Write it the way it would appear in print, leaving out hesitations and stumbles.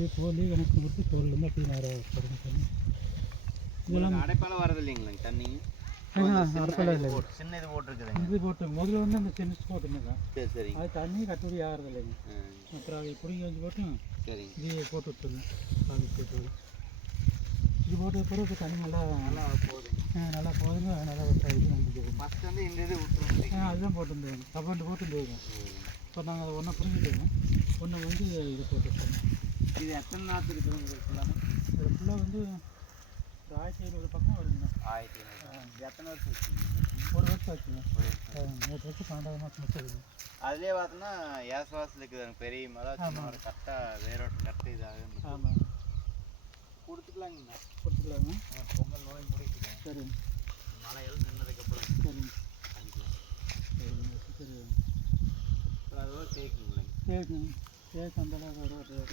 இது தோல் எனக்கு கொடுத்து தோல்லேருந்து அப்படியே நேரம் போடுங்க தண்ணி. இதெல்லாம் அடைப்பால வரது இல்லைங்களா தண்ணி? அடைப்பால இல்லை, சின்ன இது போட்டுருக்குதுங்க. இது போட்டு முதல்ல வந்து அந்த சின்ன போட்டுருந்தேங்க. சரி சரி. அது தண்ணி கட்டுப்படி ஆகிறது இல்லைங்க. அப்புறம் அதை பிடிங்கி வச்சு போட்டு சரி இது போட்டு விட்டுருங்க. இது போட்ட பிறகு தண்ணி நல்லா நல்லா போகுது. நல்லா போகுதுங்க. நல்லா இது வந்துருக்கு. ஃபஸ்ட்டு வந்து இந்த இது விட்டுருங்க. அதுதான் போட்டுருந்தேங்க. கபண்டு போட்டுருந்தேங்க. இப்போ நாங்கள் அதை ஒன்றா புரிஞ்சுட்டோங்க. ஒன்று வந்து இது போட்டுருக்கோம். இது எத்தனை நாற்று இருக்குதுங்க ஃபுல்லாக? இது ஃபுல்லாக வந்து ஒரு 1500 பக்கம் வருங்க. 1500. எத்தனை வருஷம் வச்சுங்க? ஒரு வருஷம் ஆச்சுங்க. 8 வருஷம் 12 மாதம் வச்சுருக்குங்க. அதுலேயே பார்த்தோன்னா ஏசுவாசல் இருக்குது பெரிய மரம். ஆமாம், கரெக்டாக வேரோட்டம் கரெக்டாக இதாக. ஆமாங்க, கொடுத்துக்கலாங்கண்ணா. கொடுத்துக்கலாங்க. பொங்கல் நோய் முடிக்குது. சரி, மழை எல்லாம் நின்னதுக்கப்புறம் சரி சரிங்க. சரி, அதோட கேட்குங்களேங்க. கேட்குங்க. கேட்க அந்த அளவுக்கு ஒரு